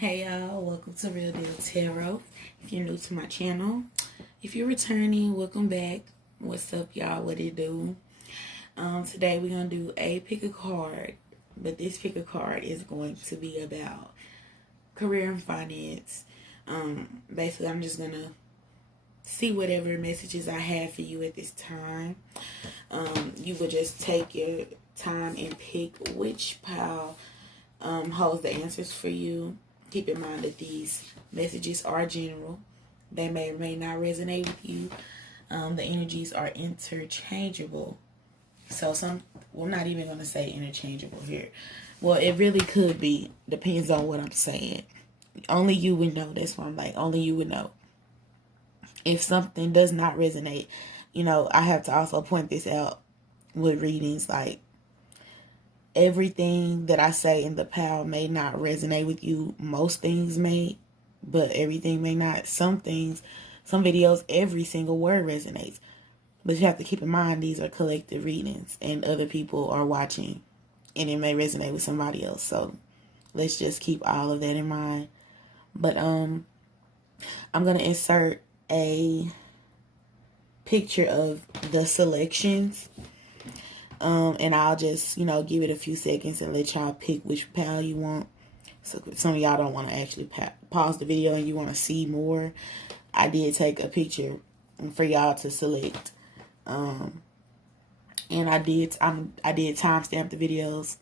Hey y'all, welcome to Real Deal Tarot. If you're new to my channel, if you're returning, welcome back. What's up y'all, what it do? Today we're going to do a pick a card, but this pick a card is going to be about career and finance. Basically I'm just going to see whatever messages I have for you at this time. You will just take your time and pick which pile holds the answers for you. Keep in mind that these messages are general. They may or may not resonate with you. The energies are interchangeable. So I'm not even going to say interchangeable here. Well, it really could be. Depends on what I'm saying. Only you would know. That's why I'm like, only you would know. If something does not resonate, I have to also point this out with readings. Like, everything that I say in the pile may not resonate with you. Most things may, but everything may not. Some things, some videos, every single word resonates. But you have to keep in mind these are collective readings and other people are watching and it may resonate with somebody else. So let's just keep all of that in mind. But I'm going to insert a picture of the selections. And I'll just, give it a few seconds and let y'all pick which pal you want. So some of y'all don't want to actually pause the video and you want to see more. I did take a picture for y'all to select. And I did timestamp the videos.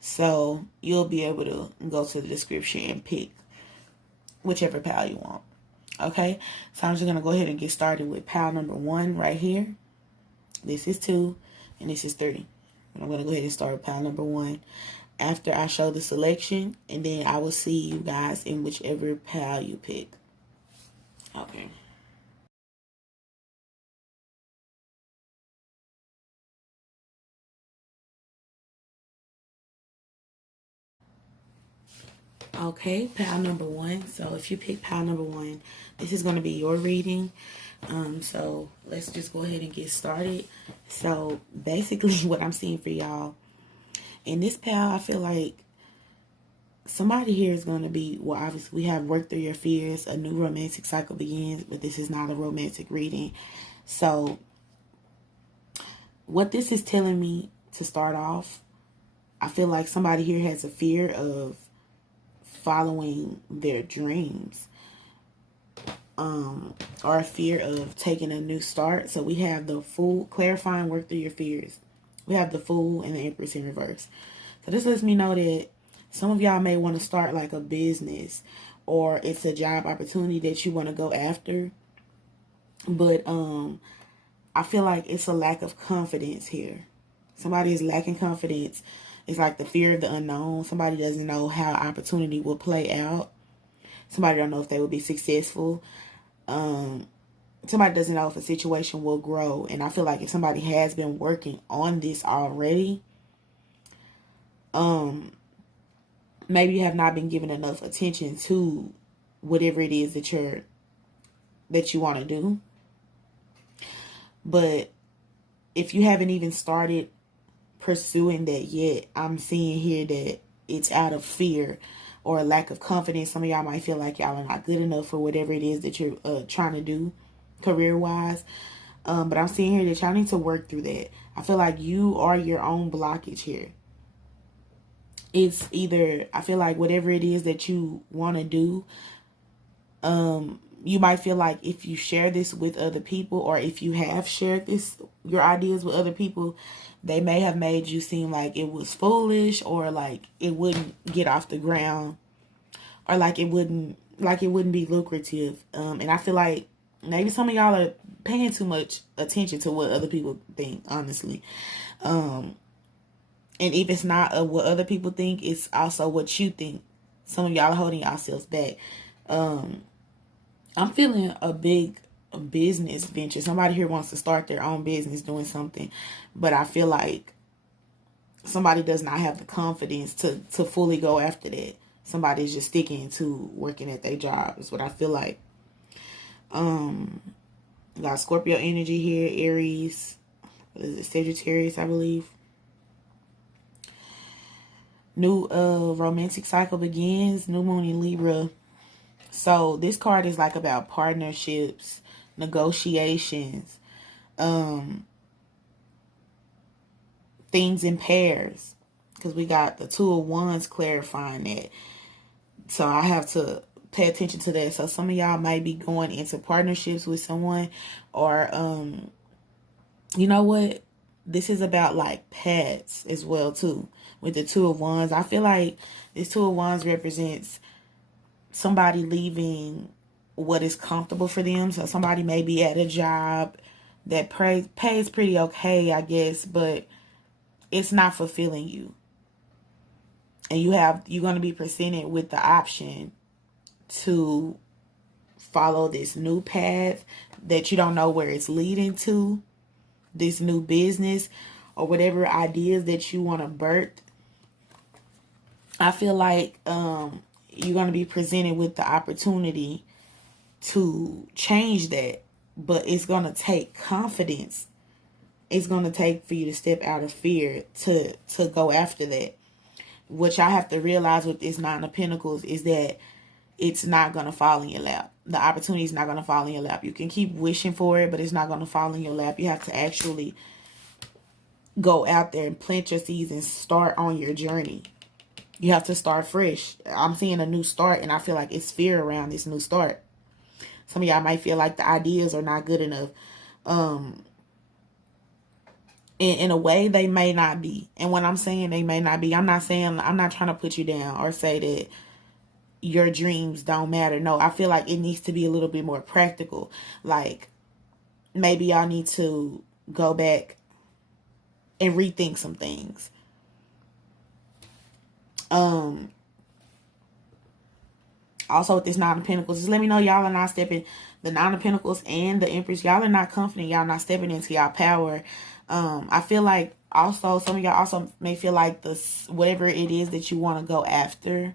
So you'll be able to go to the description and pick whichever pal you want. Okay? So I'm just going to go ahead and get started with pal number 1 right here. This is 2. And this is 3. I'm going to go ahead and start with pile number 1 after I show the selection. And then I will see you guys in whichever pile you pick. Okay. Okay, pile number 1. So if you pick pile number 1, this is going to be your reading. So let's just go ahead and get started. So basically what I'm seeing for y'all in this pile, I feel like somebody here is going to be, well, obviously we have worked through your fears, a new romantic cycle begins, but this is not a romantic reading. So what this is telling me to start off, I feel like somebody here has a fear of following their dreams. Or a fear of taking a new start. So we have the Fool, clarifying, work through your fears. We have the Fool and the Empress in reverse. So this lets me know that some of y'all may want to start like a business, or it's a job opportunity that you want to go after. But I feel like it's a lack of confidence here. Somebody is lacking confidence. It's like the fear of the unknown. Somebody doesn't know how opportunity will play out. Somebody don't know if they will be successful. Somebody doesn't know if a situation will grow. And I feel like if somebody has been working on this already, maybe you have not been giving enough attention to whatever it is that you want to do. But if you haven't even started pursuing that yet, I'm seeing here that it's out of fear or a lack of confidence. Some of y'all might feel like y'all are not good enough for whatever it is that you're trying to do career-wise. But I'm seeing here that y'all need to work through that. I feel like you are your own blockage here. It's either, I feel like whatever it is that you want to do, you might feel like if you share this with other people, or if you have shared your ideas with other people, they may have made you seem like it was foolish, or like it wouldn't get off the ground, or like it wouldn't be lucrative. And I feel like maybe some of y'all are paying too much attention to what other people think, honestly. And if it's not what other people think, it's also what you think. Some of y'all are holding yourselves back. I'm feeling a big business venture. Somebody here wants to start their own business doing something, but I feel like somebody does not have the confidence to fully go after that. Somebody's just sticking to working at their job is what I feel like. Got Scorpio energy here, Aries, what is it, Sagittarius, I believe. New romantic cycle begins. New moon in Libra. So this card is like about partnerships, negotiations, things in pairs. Because we got the Two of Wands clarifying that. So I have to pay attention to that. So some of y'all might be going into partnerships with someone, or you know what? This is about like paths as well too. With the Two of Wands, I feel like this Two of Wands represents somebody leaving what is comfortable for them. So somebody may be at a job that pays pretty okay, I guess, but it's not fulfilling you. And you're going to be presented with the option to follow this new path that you don't know where it's leading to, this new business or whatever ideas that you want to birth. I feel like you're going to be presented with the opportunity to change that, but it's going to take confidence. It's going to take for you to step out of fear to go after that. Which I have to realize with this Nine of Pentacles is that it's not going to fall in your lap. The opportunity is not going to fall in your lap. You can keep wishing for it, but it's not going to fall in your lap. You have to actually go out there and plant your seeds and start on your journey. You have to start fresh. I'm seeing a new start, and I feel like it's fear around this new start. Some of y'all might feel like the ideas are not good enough. In a way, they may not be. And when I'm saying they may not be, I'm not trying to put you down or say that your dreams don't matter. No, I feel like it needs to be a little bit more practical. Like, maybe y'all need to go back and rethink some things. Also with this Nine of Pentacles, just let me know y'all are not stepping, the Nine of Pentacles and the Empress, y'all are not confident, y'all not stepping into y'all power. I feel like also some of y'all also may feel like this, whatever it is that you want to go after,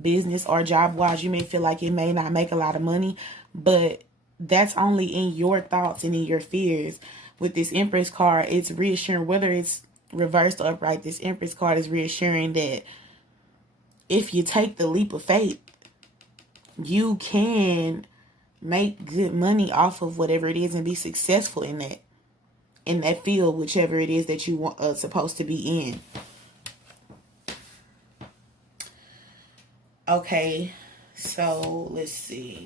business or job wise, you may feel like it may not make a lot of money, but that's only in your thoughts and in your fears. With this Empress card, it's reassuring, whether it's reversed or upright, this Empress card is reassuring that if you take the leap of faith, you can make good money off of whatever it is and be successful in that field, whichever it is that you want supposed to be in. Okay, so let's see.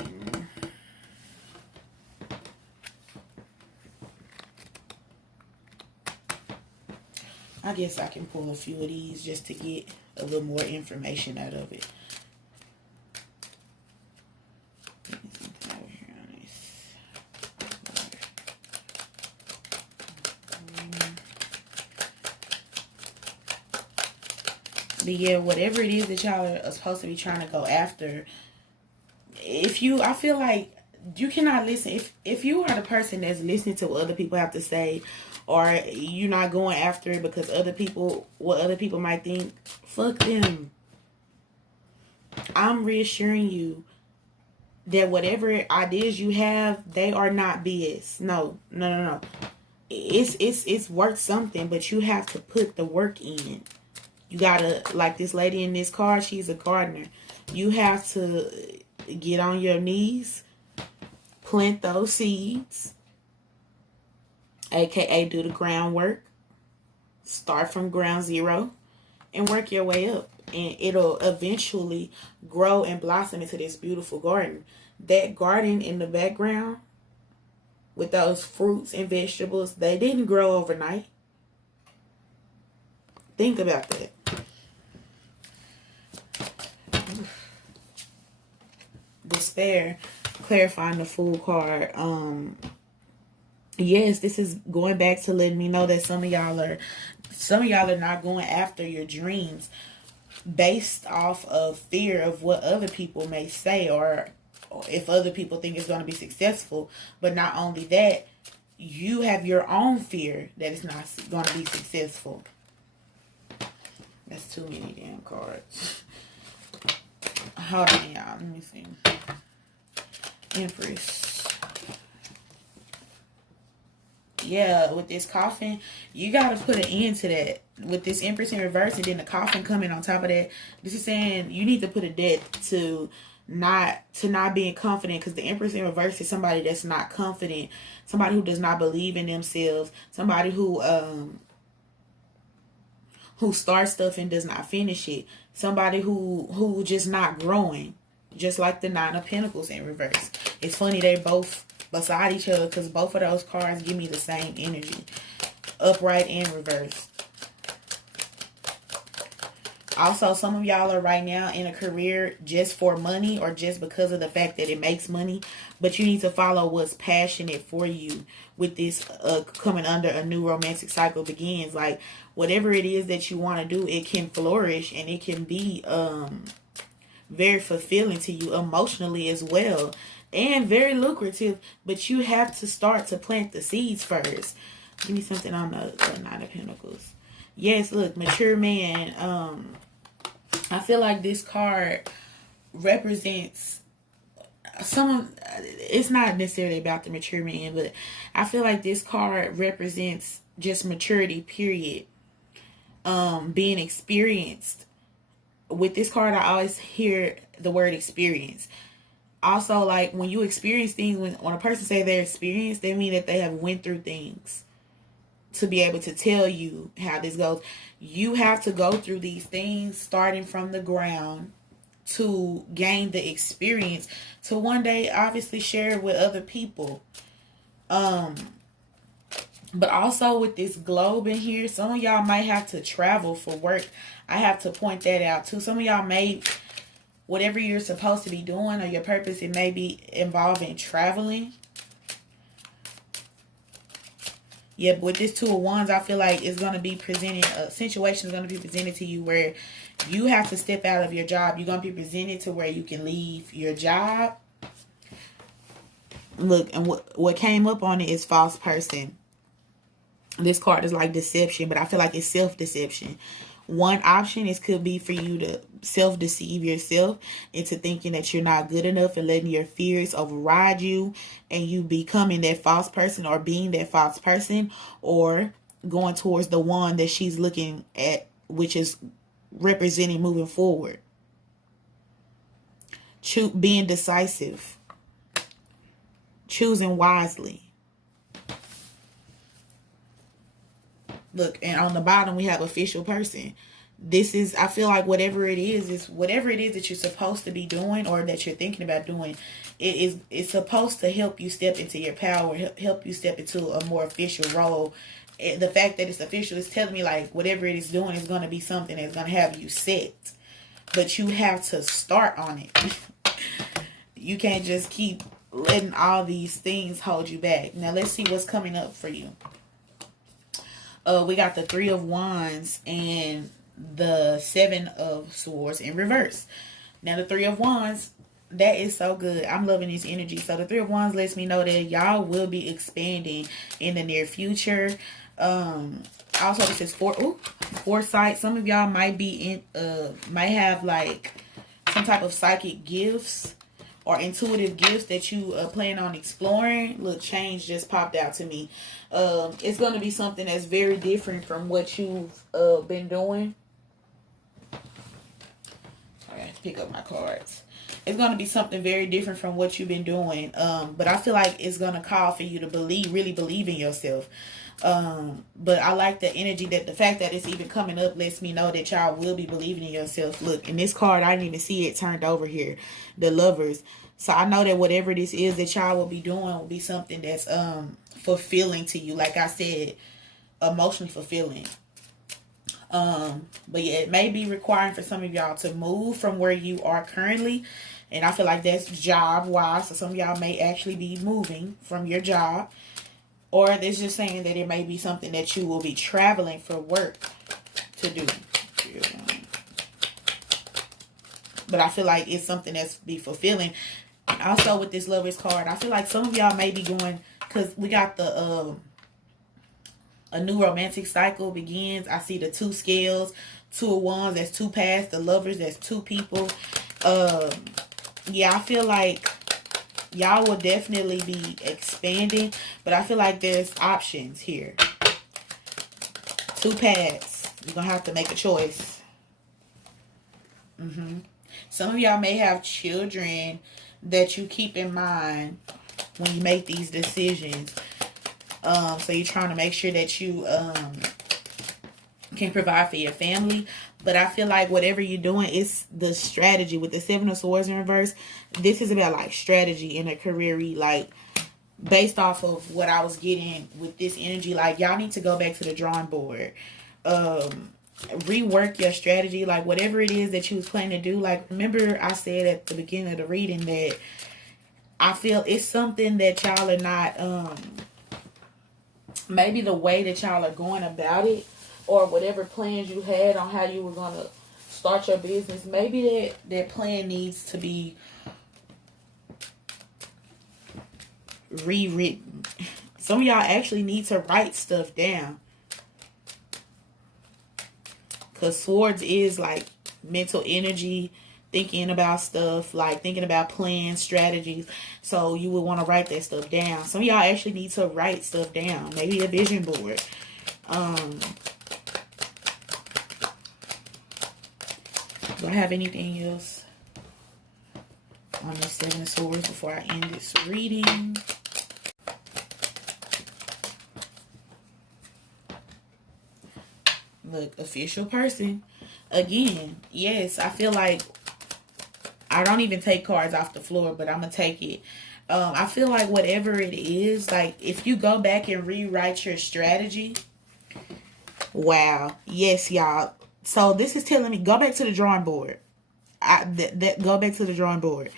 I guess I can pull a few of these just to get a little more information out of it. But yeah, whatever it is that y'all are supposed to be trying to go after, I feel like you cannot listen. If you are the person that's listening to what other people have to say, or you're not going after it because what other people might think, fuck them. I'm reassuring you that whatever ideas you have, they are not BS. No. It's worth something, but you have to put the work in. You gotta, like this lady in this card, she's a gardener. You have to get on your knees, plant those seeds, aka do the groundwork, start from ground zero, and work your way up. And it'll eventually grow and blossom into this beautiful garden. That garden in the background with those fruits and vegetables, they didn't grow overnight. Think about that. Despair, clarifying the Fool card. Yes, this is going back to letting me know that some of y'all are not going after your dreams based off of fear of what other people may say, or if other people think it's going to be successful. But not only that, you have your own fear that it's not going to be successful. That's too many damn cards. Hold on, y'all. Let me see. Empress. Yeah, with this coffin, you got to put an end to that. With this Empress in reverse and then the coffin coming on top of that, this is saying you need to put a debt to not being confident, because the Empress in reverse is somebody that's not confident, somebody who does not believe in themselves, somebody who starts stuff and does not finish it, somebody who just not growing, just like the Nine of Pentacles in reverse. It's funny they both beside each other, because both of those cards give me the same energy, upright and reverse. Also, some of y'all are right now in a career just for money or just because of the fact that it makes money. But you need to follow what's passionate for you with this coming under a new romantic cycle begins. Like, whatever it is that you want to do, it can flourish and it can be very fulfilling to you emotionally as well. And very lucrative. But you have to start to plant the seeds first. Give me something on the Nine of Pentacles. Yes, look, mature man. I feel like this card represents it's not necessarily about the mature man, but I feel like this card represents just maturity, period. Being experienced. With this card, I always hear the word experience. Also, like, when you experience things, when a person say they're experienced, they mean that they have went through things to be able to tell you how this goes. You have to go through these things starting from the ground to gain the experience to one day obviously share it with other people. But also with this globe in here, some of y'all might have to travel for work. I have to point that out too. Some of y'all may, whatever you're supposed to be doing or your purpose, it may be involving traveling. Yeah, but with this Two of Wands, I feel like it's going to be presented, a situation is going to be presented to you where you have to step out of your job. You're going to be presented to where you can leave your job. Look, and what came up on it is false person. This card is like deception, but I feel like it's self-deception. One option could be for you to self-deceive yourself into thinking that you're not good enough and letting your fears override you and you becoming that false person or being that false person, or going towards the one that she's looking at, which is representing moving forward. Being decisive. Choosing wisely. Look, and on the bottom we have official person. This is, I feel like whatever it is that you're supposed to be doing or that you're thinking about doing, it's supposed to help you step into your power, help you step into a more official role. The fact that it's official is telling me like whatever it is doing is going to be something that's going to have you set. But you have to start on it. You can't just keep letting all these things hold you back. Now let's see what's coming up for you. We got the Three of Wands and the Seven of Swords in reverse. Now the Three of Wands, that is so good. I'm loving this energy. So the Three of Wands lets me know that y'all will be expanding in the near future. Also this is foresight. Some of y'all might be might have like some type of psychic gifts or intuitive gifts that you plan on exploring. Look, change just popped out to me. It's going to be something that's very different from what you've been doing. I have to pick up my cards. It's going to be something very different from what you've been doing. But I feel like it's going to call for you to really believe in yourself. But I like the energy, that the fact that it's even coming up lets me know that y'all will be believing in yourself. Look, in this card, I didn't even see it turned over here. The Lovers. So I know that whatever this is that y'all will be doing will be something that's fulfilling to you. Like I said, emotionally fulfilling. But yeah, it may be requiring for some of y'all to move from where you are currently. And I feel like that's job wise. So some of y'all may actually be moving from your job. Or it's just saying that it may be something that you will be traveling for work to do. But I feel like it's something that's be fulfilling. And also with this Lovers card, I feel like some of y'all may be going, because we got the a new romantic cycle begins. I see the 2 scales, 2 of Wands, that's 2 paths. The Lovers, that's 2 people. Yeah, I feel like Y'all will definitely be expanding, but I feel like there's options here. 2 paths. You're going to have to make a choice. Some of y'all may have children that you keep in mind when you make these decisions. So you're trying to make sure that you can provide for your family. But I feel like whatever you're doing, it's the strategy. With the 7 of Swords in reverse, this is about like strategy in a career. Like based off of what I was getting with this energy, like y'all need to go back to the drawing board. Rework your strategy, like whatever it is that you was planning to do. Like remember I said at the beginning of the reading that I feel it's something that y'all are not maybe the way that y'all are going about it, or whatever plans you had on how you were going to start your business, maybe that plan needs to be rewritten. Some of y'all actually need to write stuff down, because swords is like mental energy, thinking about stuff, like thinking about plans, strategies. So you would want to write that stuff down. Some of y'all actually need to write stuff down, maybe a vision board. Do I have anything else on this 7 of Swords before I end this reading? Look, official person. Again, yes, I feel like I don't even take cards off the floor, but I'm going to take it. I feel like whatever it is, like if you go back and rewrite your strategy. Wow. Yes, y'all. So this is telling me, go back to the drawing board. Go back to the drawing board.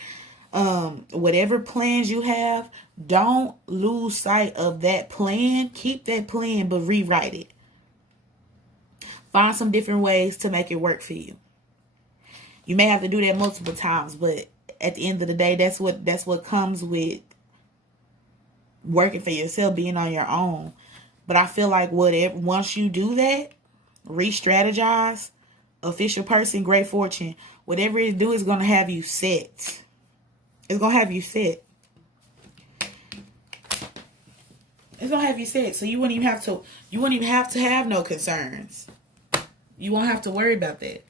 Whatever plans you have, don't lose sight of that plan. Keep that plan, but rewrite it. Find some different ways to make it work for you. You may have to do that multiple times, but at the end of the day, that's what comes with working for yourself, being on your own. But I feel like once you do that, re-strategize, official person, great fortune, whatever it do is going to have you set. It's going to have you set. It's going to have you set. So you wouldn't even have to have no concerns. You won't have to worry about that.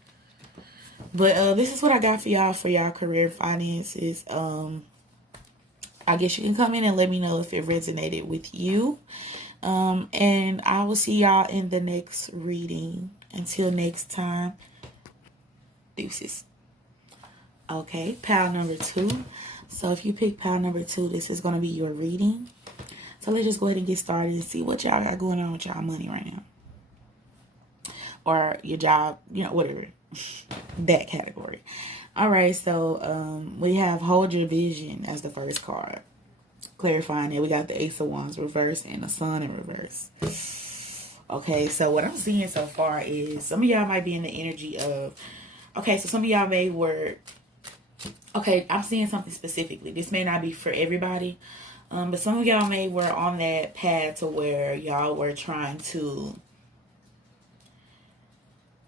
But this is what I got for y'all career finances. I guess you can come in and let me know if it resonated with you. And I will see y'all in the next reading. Until next time, deuces. Okay, pile number 2. So if you pick pile number 2, this is going to be your reading. So let's just go ahead and get started and see what y'all got going on with y'all money right now. Or your job, whatever. That category. All right, so we have Hold Your Vision as the first card. Clarifying that we got the Ace of Wands reverse and the Sun in reverse. Okay, so what I'm seeing so far is some of y'all might be in the energy of, okay, so some of y'all okay, I'm seeing something specifically. This may not be for everybody, but some of y'all were on that path to where y'all were trying to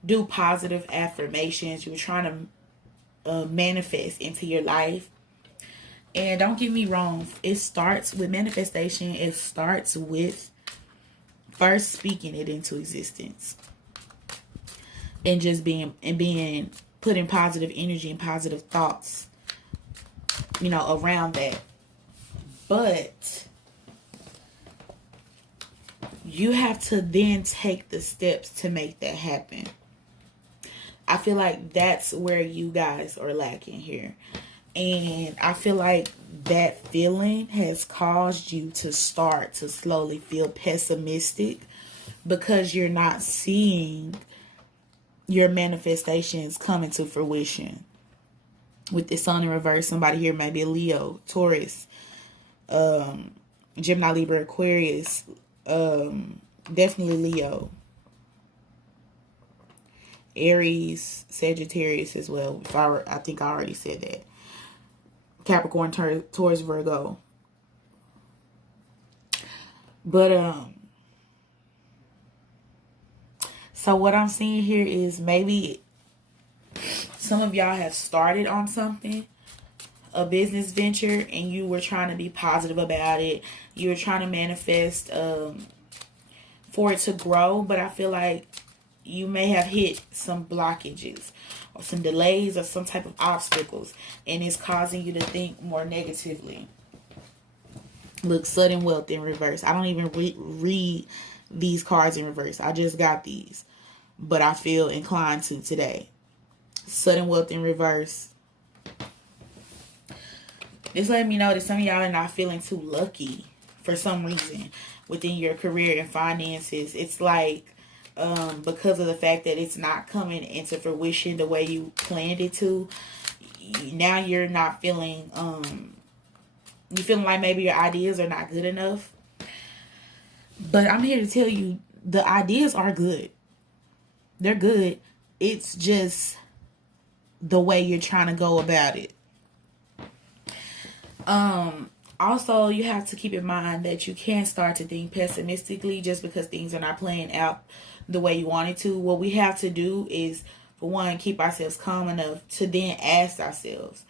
do positive affirmations. You were trying to manifest into your life. And don't get me wrong, it starts with manifestation. It starts with first speaking it into existence. And just putting positive energy and positive thoughts, around that. But you have to then take the steps to make that happen. I feel like that's where you guys are lacking here. And I feel like that feeling has caused you to start to slowly feel pessimistic because you're not seeing your manifestations coming to fruition. With the Sun in reverse, somebody here might be a Leo, Taurus, Gemini, Libra, Aquarius, definitely Leo, Aries, Sagittarius as well. I think I already said that. Capricorn, Taurus, Virgo. But so what I'm seeing here is maybe some of y'all have started on something. a business venture and you were trying to be positive about it. You were trying to manifest for it to grow, but I feel like you may have hit some blockages or some delays or some type of obstacles, and it's causing you to think more negatively. Look, sudden wealth in reverse. I don't even read these cards in reverse. I just got these, but I feel inclined to today. Sudden wealth in reverse. This letting me know that some of y'all are not feeling too lucky for some reason within your career and finances. It's like because of the fact that it's not coming into fruition the way you planned it to. Now you're not feeling you feeling like maybe your ideas are not good enough. But I'm here to tell you the ideas are good. They're good. It's just the way you're trying to go about it. Also, you have to keep in mind that you can't start to think pessimistically just because things are not playing out the way you want it to. What we have to do is, for one, keep ourselves calm enough to then ask ourselves,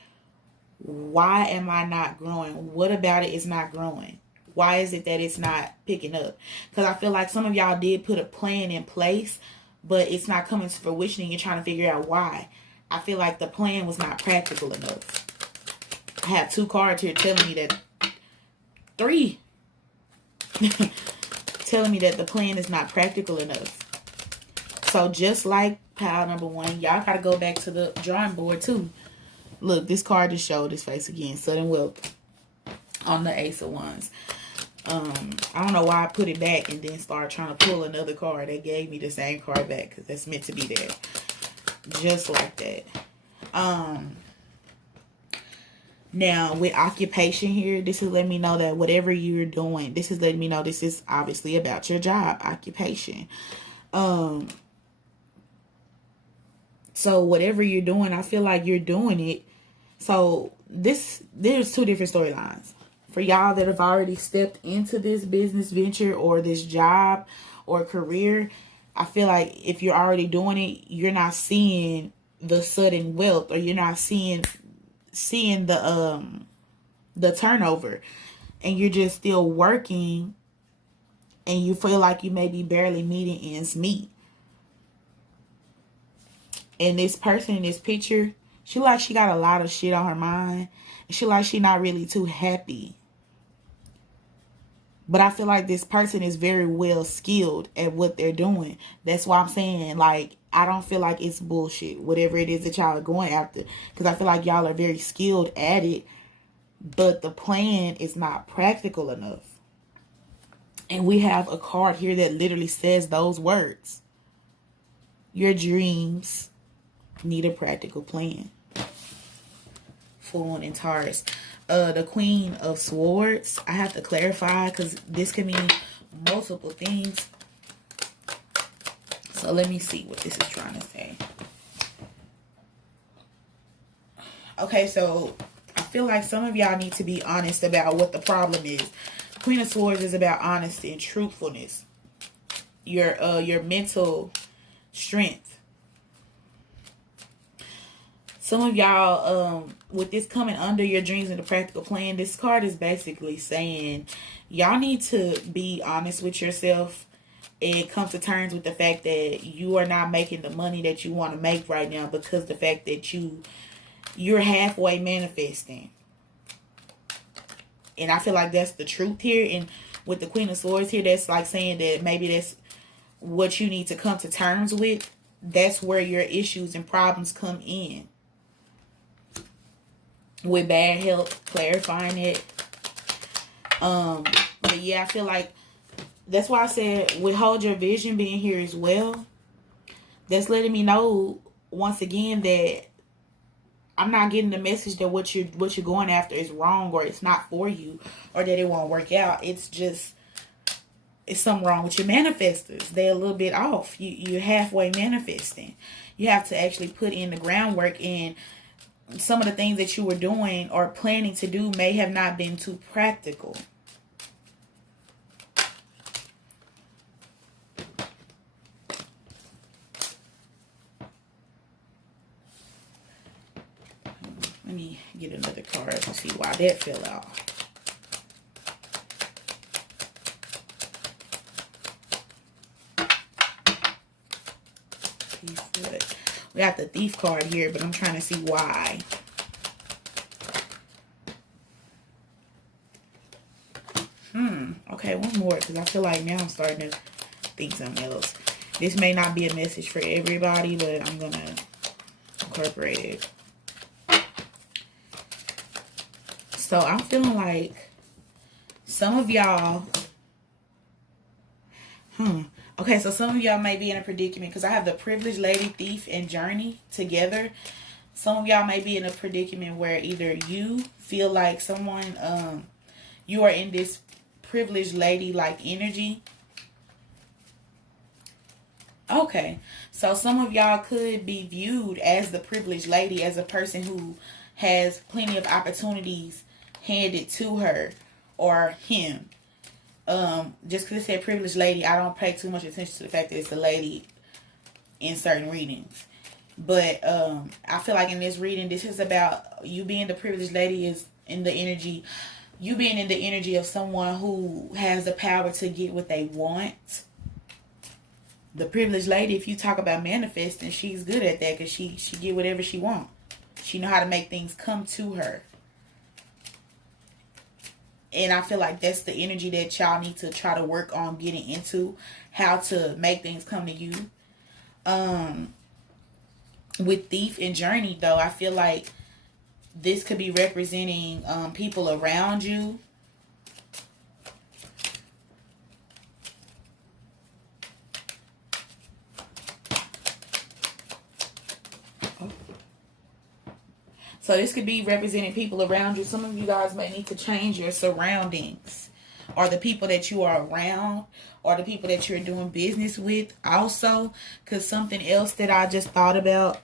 why am I not growing? What about it is not growing? Why is it that it's not picking up? Because I feel like some of y'all did put a plan in place, but it's not coming to fruition and you're trying to figure out why. I feel like the plan was not practical enough. I have 2 cards here telling me that 3 telling me that the plan is not practical enough. So just like pile number 1, y'all gotta go back to the drawing board too. Look, this card just showed its face again. Sudden wealth on the Ace of Wands. I don't know why I put it back and then start trying to pull another card that gave me the same card back, because that's meant to be there. Just like that. Now, with occupation here, this is letting me know that whatever you're doing, this is letting me know this is obviously about your job, occupation. So whatever you're doing, I feel like you're doing it. So there's 2 different storylines. For y'all that have already stepped into this business venture or this job or career, I feel like if you're already doing it, you're not seeing the sudden wealth, or you're not seeing the turnover, and you're just still working and you feel like you may be barely meeting ends meet. And this person in this picture, she got a lot of shit on her mind, and she not really too happy. But I feel like this person is very well skilled at what they're doing. That's why I'm saying, like, I don't feel like it's bullshit, whatever it is that y'all are going after. Because I feel like y'all are very skilled at it, but the plan is not practical enough. And we have a card here that literally says those words. Your dreams need a practical plan. Full Moon in Taurus. The Queen of Swords, I have to clarify because this can mean multiple things. So let me see what this is trying to say. Okay, so I feel like some of y'all need to be honest about what the problem is. Queen of Swords is about honesty and truthfulness. Your mental strength. Some of y'all, with this coming under your dreams and the practical plan, this card is basically saying y'all need to be honest with yourself and come to terms with the fact that you are not making the money that you want to make right now, because the fact that you're halfway manifesting. And I feel like that's the truth here. And with the Queen of Swords here, that's like saying that maybe that's what you need to come to terms with. That's where your issues and problems come in. With bad health, clarifying it. But yeah, I feel like that's why I said withhold your vision being here as well. That's letting me know once again that I'm not getting the message that what you're going after is wrong, or it's not for you, or that it won't work out. It's just, it's something wrong with your manifestors. They're a little bit off. You're halfway manifesting. You have to actually put in the groundwork, and some of the things that you were doing or planning to do may have not been too practical. Let Let me get another card to see why that fell out. We got the Thief card here, but I'm trying to see why. Okay, one more, because I feel like now I'm starting to think something else. This may not be a message for everybody, but I'm going to incorporate it. So I'm feeling like some of y'all... Okay, so some of y'all may be in a predicament, because I have the Privileged Lady, Thief, and Journey together. Some of y'all may be in a predicament where either you feel like someone, you are in this privileged lady-like energy. Okay, so some of y'all could be viewed as the privileged lady, as a person who has plenty of opportunities handed to her or him. Just because it said privileged lady, I don't pay too much attention to the fact that it's a lady in certain readings. But I feel like in this reading, this is about you being the privileged lady, is in the energy, you being in the energy of someone who has the power to get what they want. The privileged lady, if you talk about manifesting, she's good at that, because she get whatever she wants. She know how to make things come to her. And I feel like that's the energy that y'all need to try to work on getting into, how to make things come to you. With Thief and Journey, though, I feel like this could be representing people around you. So this could be representing people around you. Some of you guys may need to change your surroundings, or the people that you are around, or the people that you're doing business with also. Because something else that I just thought about,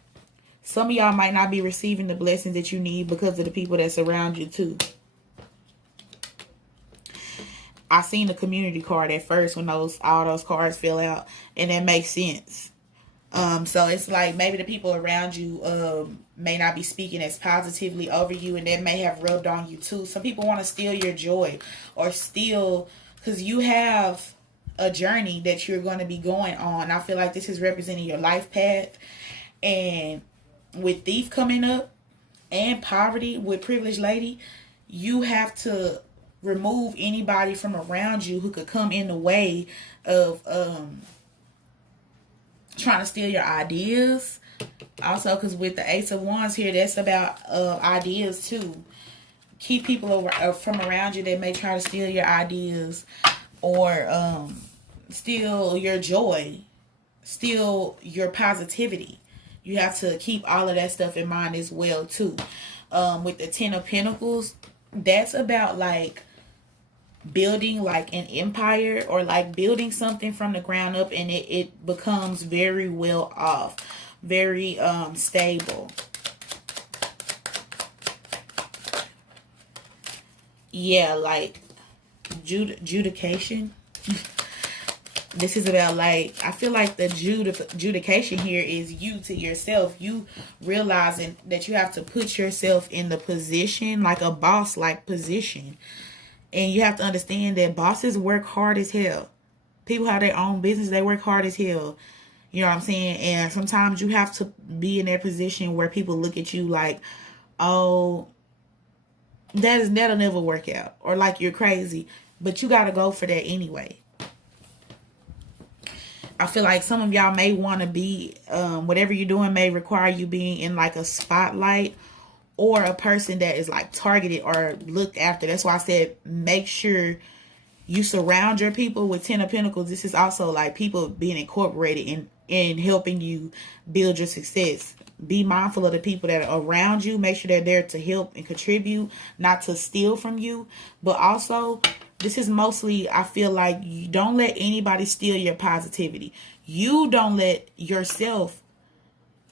some of y'all might not be receiving the blessings that you need because of the people that surround you too. I seen the community card at first when all those cards fell out, and that makes sense. So it's like maybe the people around you may not be speaking as positively over you, and that may have rubbed on you too. Some people want to steal your joy, or steal, because you have a journey that you're going to be going on. I feel like this is representing your life path. And with Thief coming up and poverty with Privileged Lady, you have to remove anybody from around you who could come in the way of trying to steal your ideas. Also, because with the Ace of Wands here, that's about ideas too. Keep people from around you that may try to steal your ideas, or steal your joy, steal your positivity. You have to keep all of that stuff in mind as well too. With the Ten of Pentacles, that's about like building like an empire, or like building something from the ground up, and it becomes very well off, very stable. Yeah, like judication. This is about, like, I feel like the judication here is you to yourself. You realizing that you have to put yourself in the position, like a boss-like position. And you have to understand that bosses work hard as hell. People have their own business. They work hard as hell. You know what I'm saying? And sometimes you have to be in that position where people look at you like, oh, that'll never work out. Or like you're crazy. But you got to go for that anyway. I feel like some of y'all may want to be, whatever you're doing may require you being in like a spotlight, or a person that is like targeted or looked after. That's why I said make sure you surround your people with Ten of Pentacles. This is also like people being incorporated in helping you build your success. Be mindful of the people that are around you. Make sure they're there to help and contribute, not to steal from you. But also, this is mostly, I feel like, you don't let anybody steal your positivity. You don't let yourself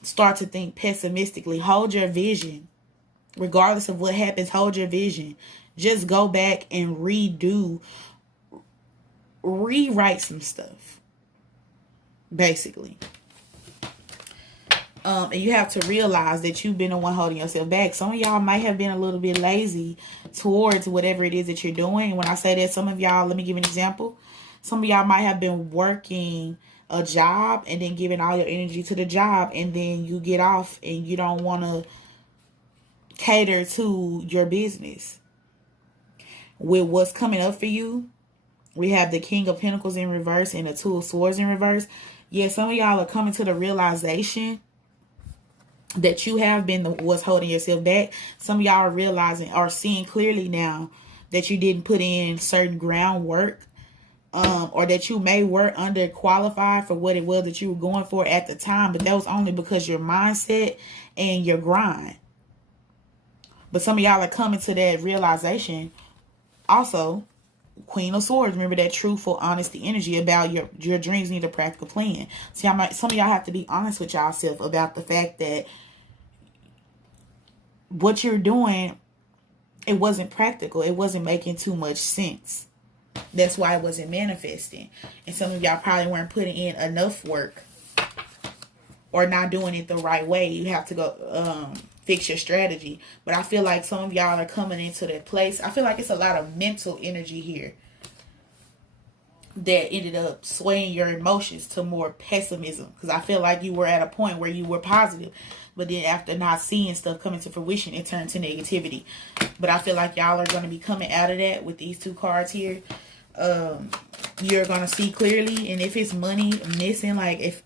start to think pessimistically. Hold your vision. Regardless of what happens, hold your vision. Just go back and rewrite some stuff. Basically. And you have to realize that you've been the one holding yourself back. Some of y'all might have been a little bit lazy towards whatever it is that you're doing. When I say that, some of y'all, let me give an example. Some of y'all might have been working a job and then giving all your energy to the job, and then you get off and you don't want to cater to your business. With what's coming up for you, we have the King of Pentacles in reverse and the Two of Swords in reverse. Yeah, some of y'all are coming to the realization that you have been the what's holding yourself back. Some of y'all are realizing or seeing clearly now that you didn't put in certain groundwork, or that you may were underqualified for what it was that you were going for at the time, but that was only because your mindset and your grind. But some of y'all are coming to that realization. Also, Queen of Swords, remember that truthful, honesty energy about your dreams need a practical plan. See, some of y'all have to be honest with yourself about the fact that what you're doing, it wasn't practical. It wasn't making too much sense. That's why it wasn't manifesting. And some of y'all probably weren't putting in enough work or not doing it the right way. You have to go fix your strategy. But I feel like some of y'all are coming into that place. I feel like it's a lot of mental energy here that ended up swaying your emotions to more pessimism. Because I feel like you were at a point where you were positive, but then after not seeing stuff coming to fruition, it turned to negativity. But I feel like y'all are going to be coming out of that with these two cards here. You're going to see clearly. And if it's money missing, like if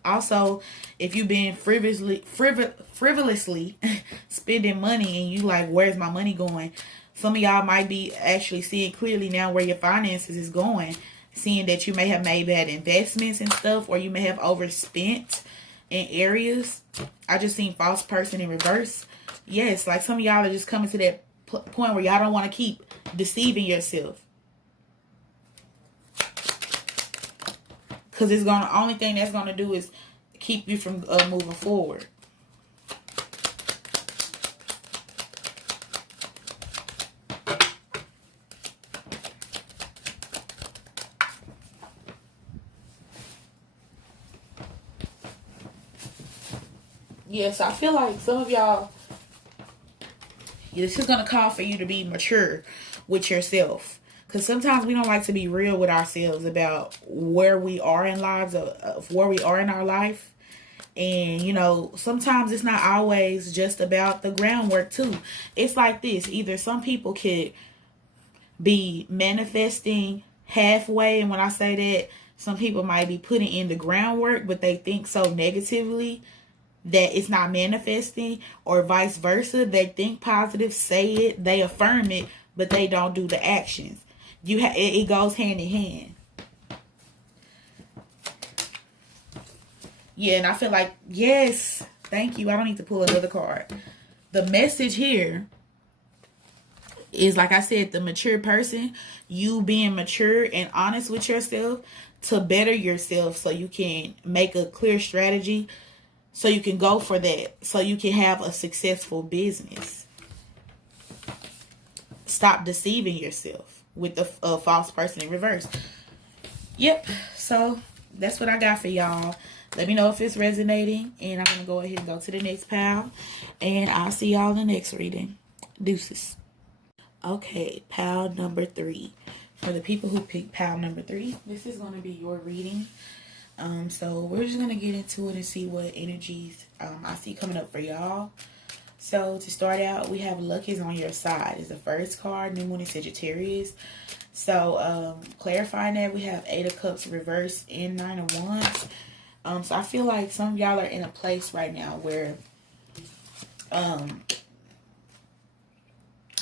you've been frivolously spending money and you like, where's my money going? Some of y'all might be actually seeing clearly now where your finances is going. Seeing that you may have made bad investments and stuff, or you may have overspent in areas. I just seen false person in reverse. Yes, like some of y'all are just coming to that point where y'all don't want to keep deceiving yourself. Because it's gonna, only thing that's gonna do is keep you from moving forward. Yes, I feel like some of y'all, this is going to call for you to be mature with yourself. Because sometimes we don't like to be real with ourselves about where we are in lives, of where we are in our life. And, you know, sometimes it's not always just about the groundwork too. It's like this. Either some people could be manifesting halfway. And when I say that, some people might be putting in the groundwork, but they think so negatively that it's not manifesting, or vice versa. They think positive, say it, they affirm it, but they don't do the actions. It goes hand in hand. Yeah, and I feel like, yes, thank you. I don't need to pull another card. The message here is, like I said, the mature person, you being mature and honest with yourself to better yourself so you can make a clear strategy, so you can go for that, so you can have a successful business. Stop deceiving yourself with the false person in reverse. Yep, so that's what I got for y'all. Let me know if it's resonating, and I'm going to go ahead and go to the next pile, and I'll see y'all in the next reading. Deuces. Okay, pile number 3. For the people who picked pile number 3, this is going to be your reading. So we're just going to get into it and see what energies I see coming up for y'all. So to start out, we have luck is on your side is the first card, New Moon in Sagittarius. So clarifying that, we have 8 of Cups reverse and 9 of Wands. So I feel like some of y'all are in a place right now where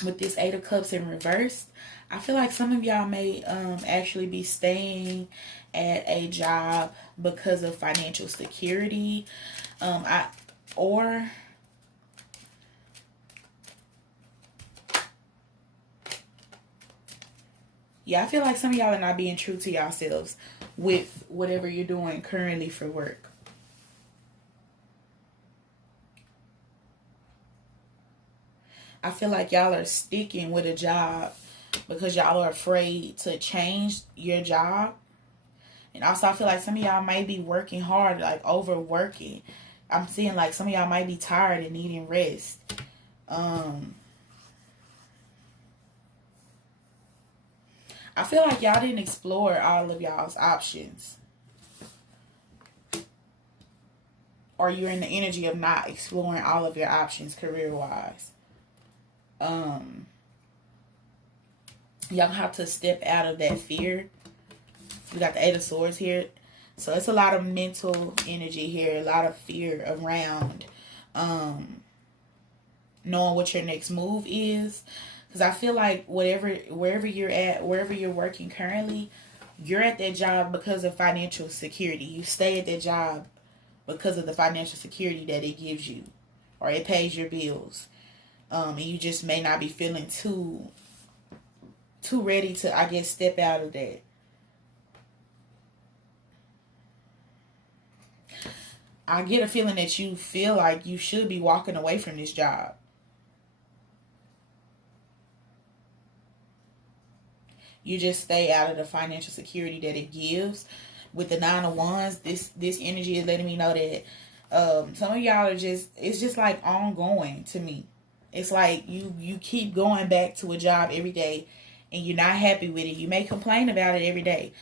with this 8 of Cups in reverse, I feel like some of y'all may actually be staying at a job because of financial security. I feel like some of y'all are not being true to yourselves with whatever you're doing currently for work. I feel like y'all are sticking with a job because y'all are afraid to change your job. And also I feel like some of y'all may be working hard, like overworking. I'm seeing like some of y'all might be tired and needing rest. I feel like y'all didn't explore all of y'all's options. Or you're in the energy of not exploring all of your options career-wise. Y'all have to step out of that fear. We got the Eight of Swords here. So it's a lot of mental energy here. A lot of fear around knowing what your next move is. Because I feel like wherever you're at, wherever you're working currently, you're at that job because of financial security. You stay at that job because of the financial security that it gives you. Or it pays your bills. And you just may not be feeling too ready to, I guess, step out of that. I get a feeling that you feel like you should be walking away from this job. You just stay out of the financial security that it gives. With the Nine of Wands, this energy is letting me know that some of y'all are just, it's just like ongoing to me. It's like you keep going back to a job every day and you're not happy with it. You may complain about it every day,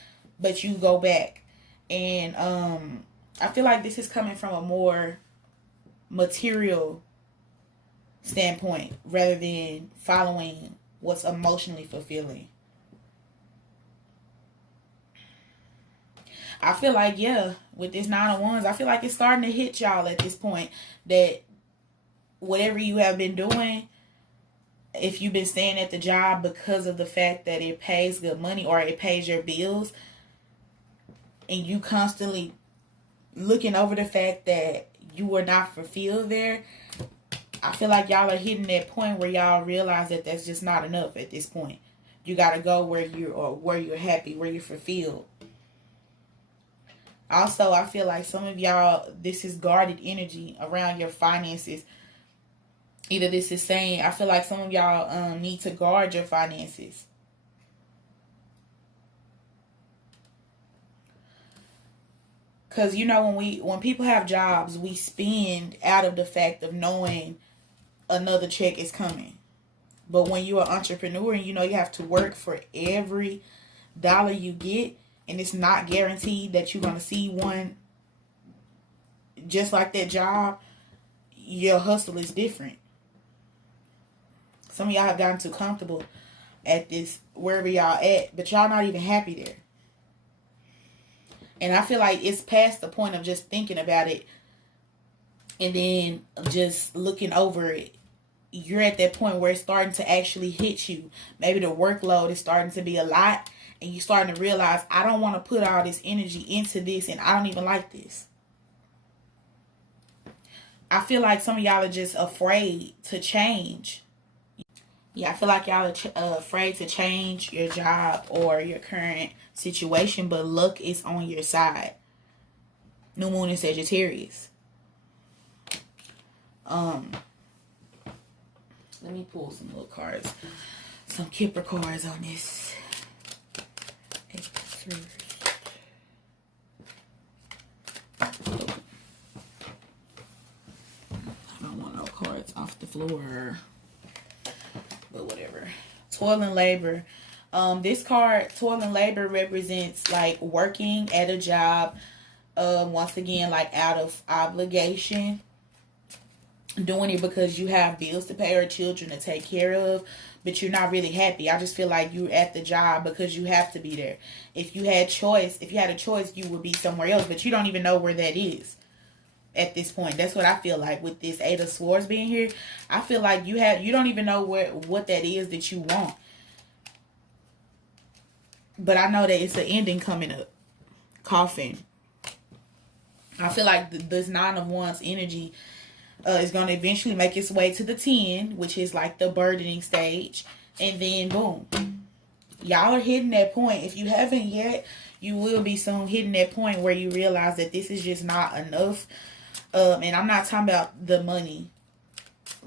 but you go back. And I feel like this is coming from a more material standpoint rather than following what's emotionally fulfilling. I feel like, yeah, with this Nine of Wands, I feel like it's starting to hit y'all at this point that whatever you have been doing, if you've been staying at the job because of the fact that it pays good money or it pays your bills, and you constantly looking over the fact that you were not fulfilled there, I feel like y'all are hitting that point where y'all realize that that's just not enough at this point. You got to go where you're happy, where you're fulfilled. Also, I feel like some of y'all, this is guarded energy around your finances. Either this is saying, I feel like some of y'all need to guard your finances. Because, you know, when people have jobs, we spend out of the fact of knowing another check is coming. But when you're an entrepreneur and you know you have to work for every dollar you get, and it's not guaranteed that you're going to see one just like that job, your hustle is different. Some of y'all have gotten too comfortable at this, wherever y'all at, but y'all not even happy there. And I feel like it's past the point of just thinking about it and then just looking over it. You're at that point where it's starting to actually hit you. Maybe the workload is starting to be a lot. And you're starting to realize, I don't want to put all this energy into this, and I don't even like this. I feel like some of y'all are just afraid to change. Yeah, I feel like y'all are afraid to change your job or your current situation, but luck is on your side. New Moon in Sagittarius. Let me pull some little cards. Some Kipper cards on this. I don't want no cards off the floor, but whatever. Toil and labor. This card, toil and labor, represents like working at a job, once again, like out of obligation, doing it because you have bills to pay or children to take care of, but you're not really happy. I just feel like you're at the job because you have to be there. If you had a choice, you would be somewhere else, but you don't even know where that is at this point. That's what I feel like with this Eight of Swords being here. I feel like you don't even know what that is that you want. But I know that it's an ending coming up. Coffin. I feel like this Nine of Wands energy is going to eventually make its way to the 10, which is like the burdening stage. And then, boom. Y'all are hitting that point. If you haven't yet, you will be soon hitting that point where you realize that this is just not enough. And I'm not talking about the money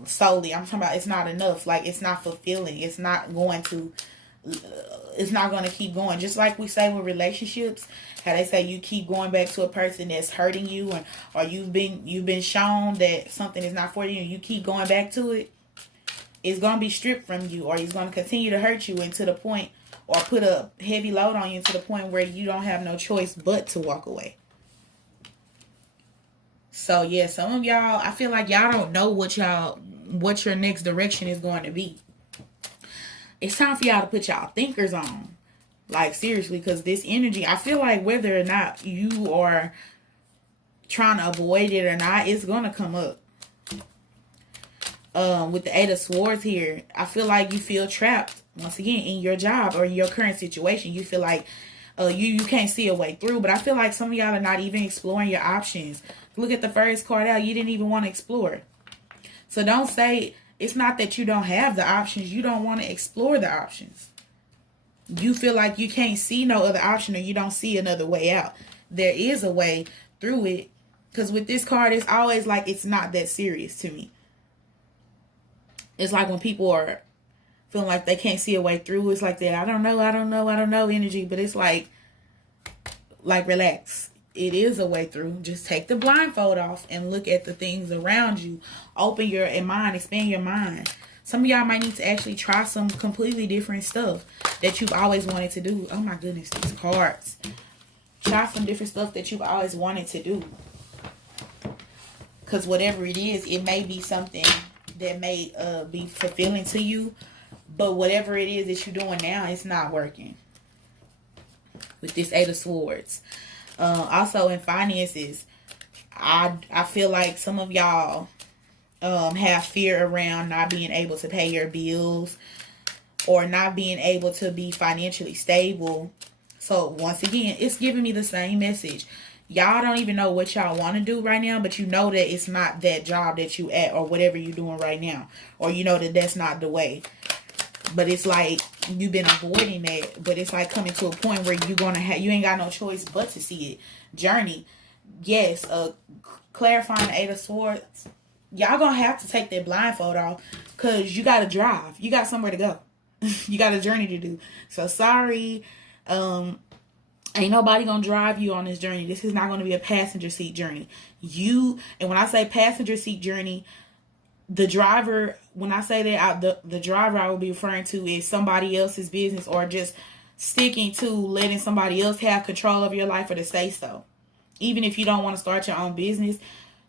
solely. I'm talking about it's not enough. Like, it's not fulfilling. It's not going to it's not going to keep going. Just like we say with relationships, how they say you keep going back to a person that's hurting you, and or you've been shown that something is not for you, and you keep going back to it. It's going to be stripped from you, or it's going to continue to hurt you into the point, or put a heavy load on you to the point where you don't have no choice but to walk away. So yeah, some of y'all, I feel like y'all don't know what your next direction is going to be. It's time for y'all to put y'all thinkers on. Like, seriously, because this energy, I feel like whether or not you are trying to avoid it or not, it's going to come up. With the Eight of Swords here, I feel like you feel trapped, once again, in your job or your current situation. You feel like you can't see a way through. But I feel like some of y'all are not even exploring your options. Look at the first card out. You didn't even want to explore. So don't say, it's not that you don't have the options. You don't want to explore the options. You feel like you can't see no other option, or you don't see another way out. There is a way through it. Because with this card, it's always like it's not that serious to me. It's like when people are feeling like they can't see a way through. It's like that, I don't know energy. But it's like relax. It is a way through. Just take the blindfold off and look at the things around you. Open your mind, expand your mind. Some of y'all might need to actually try some completely different stuff that you've always wanted to do. Oh my goodness, these cards. Try some different stuff that you've always wanted to do. Because whatever it is, it may be something that may be fulfilling to you. But whatever it is that you're doing now, it's not working. With this Eight of Swords. Also in finances, I feel like some of y'all have fear around not being able to pay your bills, or not being able to be financially stable. So once again, it's giving me the same message. Y'all don't even know what y'all want to do right now, but you know that it's not that job that you at, or whatever you're doing right now, or you know that that's not the way. But it's like you've been avoiding that. But it's like coming to a point where you ain't got no choice but to see it. Journey. Yes. Clarifying the Eight of Swords. Y'all gonna have to take that blindfold off, because you gotta drive. You got somewhere to go. You got a journey to do. So sorry. Ain't nobody gonna drive you on this journey. This is not gonna be a passenger seat journey. And when I say passenger seat journey, the driver, when I say that, the driver I will be referring to is somebody else's business, or just sticking to letting somebody else have control of your life, or to say so. Even if you don't want to start your own business,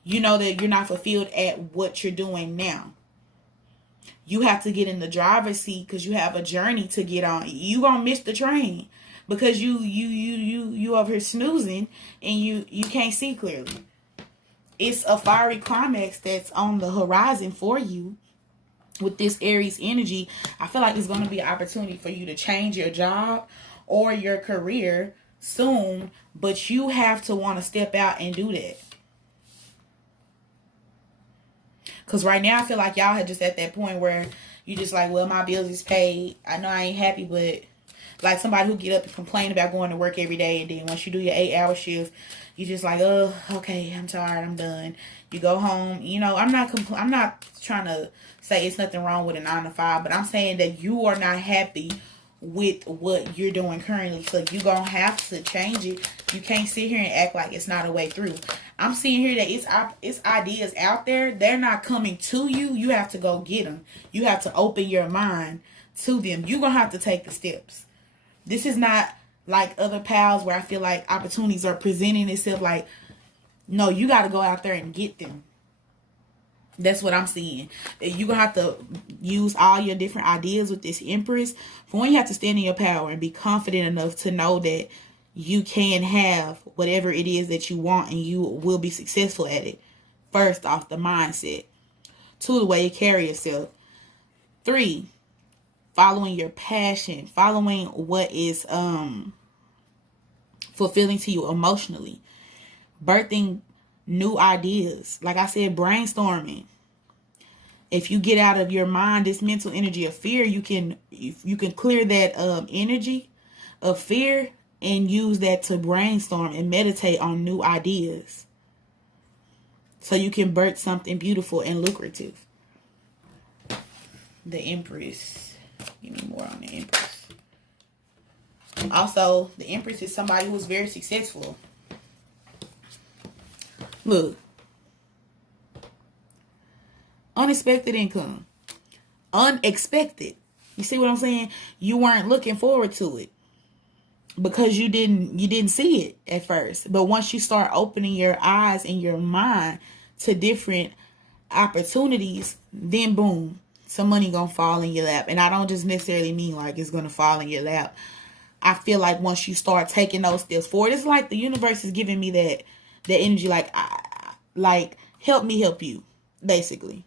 you know that you're not fulfilled at what you're doing now. You have to get in the driver's seat, because you have a journey to get on. You gonna miss the train because you over here snoozing, and you can't see clearly. It's a fiery climax that's on the horizon for you. With this Aries energy, I feel like it's going to be an opportunity for you to change your job or your career soon, but you have to want to step out and do that. Because right now, I feel like y'all are just at that point where you just like, well, my bills is paid. I know I ain't happy, but like somebody who get up and complain about going to work every day, and then once you do your 8-hour shift, you just like, oh, okay, I'm tired, I'm done. You go home. You know, I'm not trying to say it's nothing wrong with a 9-to-5, but I'm saying that you are not happy with what you're doing currently. So you're going to have to change it. You can't sit here and act like it's not a way through. I'm seeing here that it's ideas out there. They're not coming to you. You have to go get them. You have to open your mind to them. You're going to have to take the steps. This is not like other pals where I feel like opportunities are presenting itself. Like, no, you got to go out there and get them. That's what I'm seeing. You're going to have to use all your different ideas with this Empress. For one, you have to stand in your power and be confident enough to know that you can have whatever it is that you want, and you will be successful at it. First off, the mindset. 2, the way you carry yourself. 3, following your passion, following what is fulfilling to you emotionally, birthing new ideas. Like I said, brainstorming. If you get out of your mind this mental energy of fear, you can clear that energy of fear and use that to brainstorm and meditate on new ideas, so you can birth something beautiful and lucrative. The Empress. Give me more on the Empress. Also, the Empress is somebody who's very successful. Look. Unexpected income. Unexpected. You see what I'm saying? You weren't looking forward to it because you didn't see it at first. But once you start opening your eyes and your mind to different opportunities, then boom, some money gonna fall in your lap. And I don't just necessarily mean like it's gonna fall in your lap. I feel like once you start taking those steps forward, it's like the universe is giving me that energy, like help me help you, basically.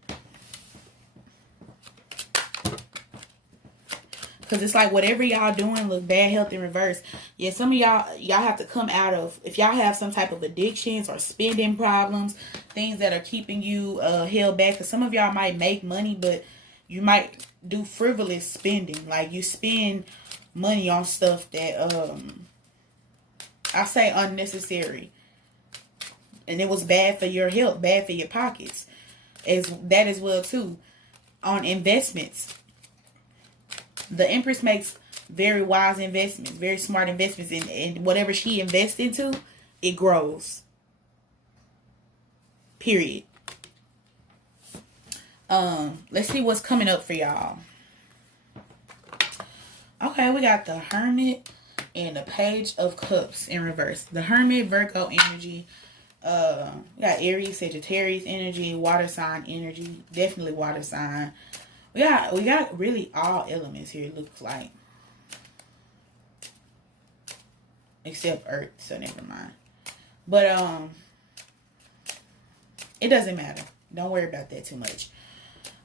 Because it's like whatever y'all doing, look, bad health in reverse. Yeah, some of y'all have to come out of, if y'all have some type of addictions or spending problems, things that are keeping you held back. Because some of y'all might make money, but you might do frivolous spending. Like you spend money on stuff that, I say unnecessary. And it was bad for your health, bad for your pockets. That as well too. On investments. The Empress makes very wise investments, very smart investments, and whatever she invests into, it grows. Period. Let's see what's coming up for y'all. Okay, we got the Hermit and the Page of Cups in reverse. The Hermit, Virgo energy. We got Aries, Sagittarius energy, water sign energy, definitely water sign. We got really all elements here, it looks like. Except Earth, so never mind. But it doesn't matter. Don't worry about that too much.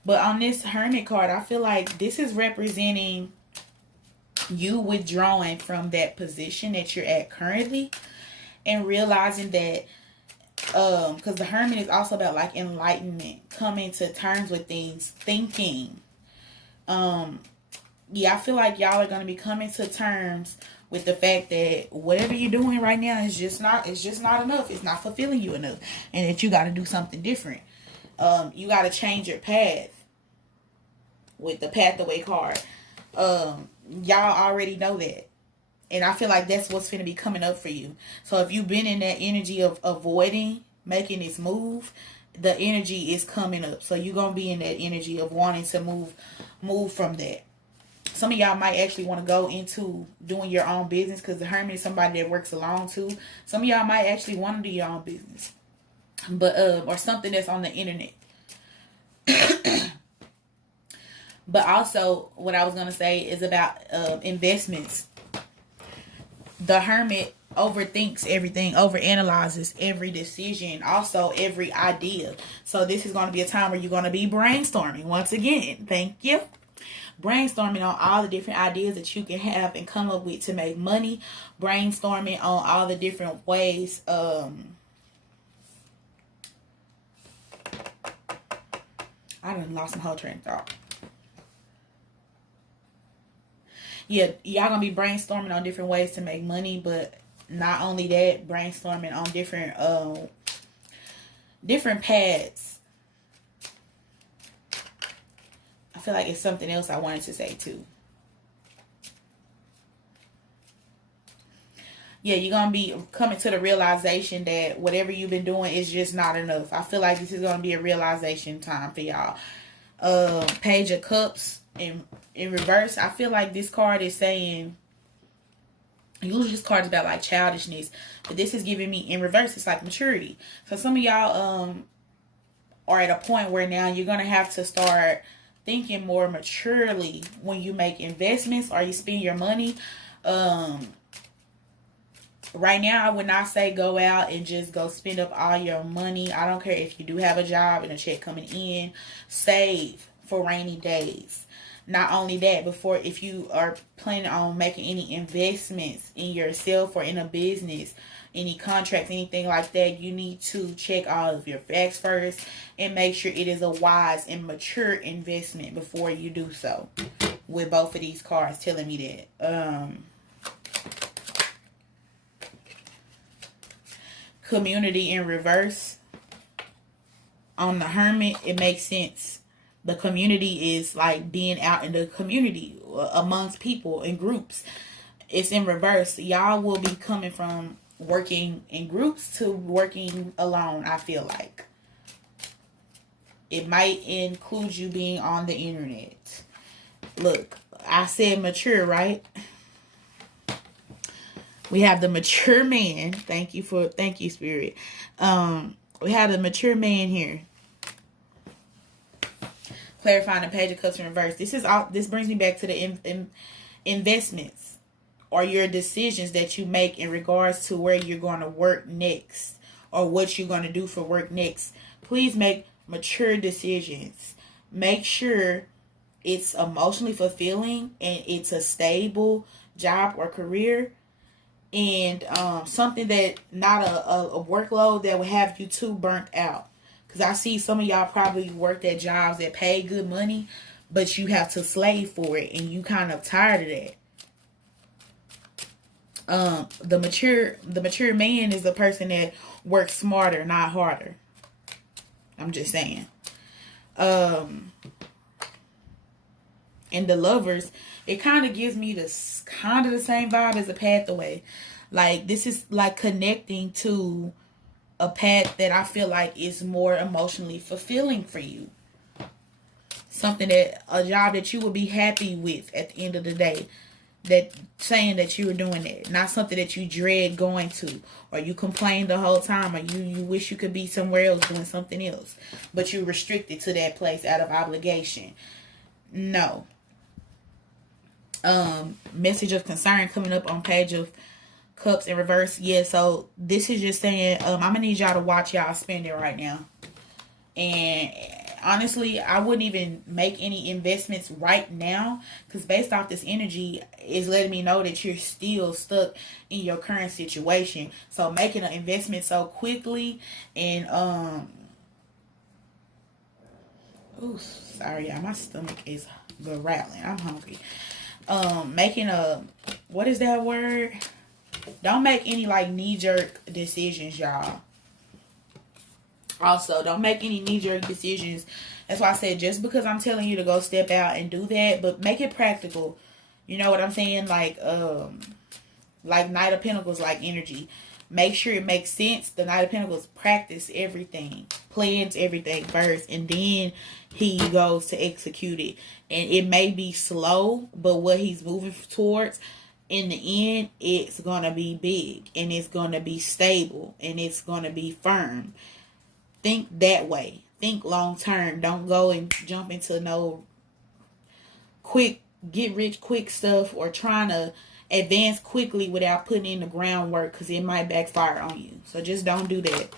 But on this Hermit card, I feel like this is representing you withdrawing from that position that you're at currently and realizing that because the Hermit is also about like enlightenment, coming to terms with things, thinking. Yeah, I feel like y'all are going to be coming to terms with the fact that whatever you're doing right now is just not enough. It's not fulfilling you enough, and that you got to do something different. You got to change your path with the Pathaway card. Y'all already know that. And I feel like that's what's going to be coming up for you. So if you've been in that energy of avoiding making this move, the energy is coming up. So you're going to be in that energy of wanting to move from that. Some of y'all might actually want to go into doing your own business, because the Hermit is somebody that works alone too. Some of y'all might actually want to do your own business. But or something that's on the internet. But also what I was going to say is about investments. The Hermit overthinks everything, overanalyzes every decision, also every idea. So this is going to be a time where you're going to be brainstorming. Once again, thank you. Brainstorming on all the different ideas that you can have and come up with to make money. Brainstorming on all the different ways. I done lost my whole train of thought. Yeah, y'all gonna be brainstorming on different ways to make money, but not only that, brainstorming on different paths. I feel like it's something else I wanted to say too. Yeah, you're gonna be coming to the realization that whatever you've been doing is just not enough. I feel like this is gonna be a realization time for y'all. Page of Cups in reverse. I feel like this card is saying, usually this card is about like childishness, but this is giving me in reverse, it's like maturity. So some of y'all are at a point where now you're gonna have to start thinking more maturely when you make investments or you spend your money. Right now, I would not say go out and just go spend up all your money. I don't care if you do have a job and a check coming in. Save for rainy days. Not only that, if you are planning on making any investments in yourself or in a business, any contracts, anything like that, you need to check all of your facts first and make sure it is a wise and mature investment before you do so. With both of these cards telling me that. Community in reverse. On the Hermit, it makes sense. The community is like being out in the community amongst people in groups. it's in reverse. Y'all will be coming from working in groups to working alone, I feel like. It might include you being on the internet. Look, I said mature, right? We have the mature man. Thank you, Spirit. We have the mature man here. Clarifying the Page of Cups in reverse. This brings me back to the investments or your decisions that you make in regards to where you're going to work next or what you're going to do for work next. Please make mature decisions. Make sure it's emotionally fulfilling and it's a stable job or career, and something that not a workload that will have you too burnt out. Because I see some of y'all probably worked at jobs that pay good money, but you have to slave for it and you kind of tired of that. The mature man is a person that works smarter, not harder. I'm just saying. And the Lovers, it kind of gives me this kind of the same vibe as a pathway. Like, this is like connecting to a path that I feel like is more emotionally fulfilling for you. Something a job that you would be happy with at the end of the day. That saying that you were doing that. Not something that you dread going to. Or you complain the whole time. Or you wish you could be somewhere else doing something else. But you're restricted to that place out of obligation. No. Message of concern coming up on Page of Cups in reverse. Yeah, so this is just saying, I'm gonna need y'all to watch y'all spending right now. And honestly, I wouldn't even make any investments right now, because based off this energy is letting me know that you're still stuck in your current situation. So making an investment so quickly and ooh, sorry y'all, my stomach is rattling. I'm hungry. Making what is that word? Don't make any like knee-jerk decisions, y'all. Also, don't make any knee-jerk decisions. That's why I said, just because I'm telling you to go step out and do that, but make it practical. You know what I'm saying? Like Knight of Pentacles, like energy. Make sure it makes sense. The Knight of Pentacles practice everything, plans everything first, and then he goes to execute it. And it may be slow, but what he's moving towards, in the end, it's going to be big, and it's going to be stable, and it's going to be firm. Think that way. Think long term. Don't go and jump into no quick, get rich quick stuff, or trying to advance quickly without putting in the groundwork, because it might backfire on you. So just don't do that.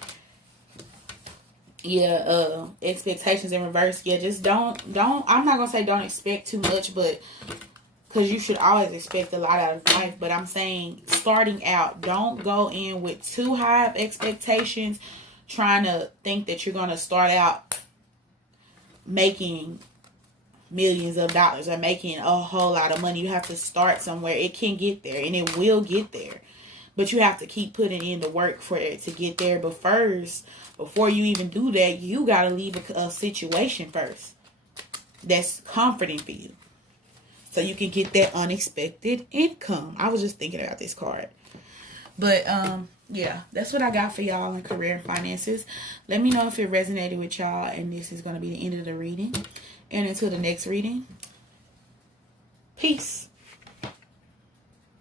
Yeah, expectations in reverse. Yeah, just don't, I'm not going to say don't expect too much, but because you should always expect a lot out of life. But I'm saying, starting out, don't go in with too high of expectations, trying to think that you're going to start out making millions of dollars or making a whole lot of money. You have to start somewhere. It can get there, and it will get there. But you have to keep putting in the work for it to get there. But first, before you even do that, you got to leave a situation first that's comforting for you, so you can get that unexpected income. I was just thinking about this card. But, yeah, that's what I got for y'all in career and finances. Let me know if it resonated with y'all. And this is going to be the end of the reading. And until the next reading, peace.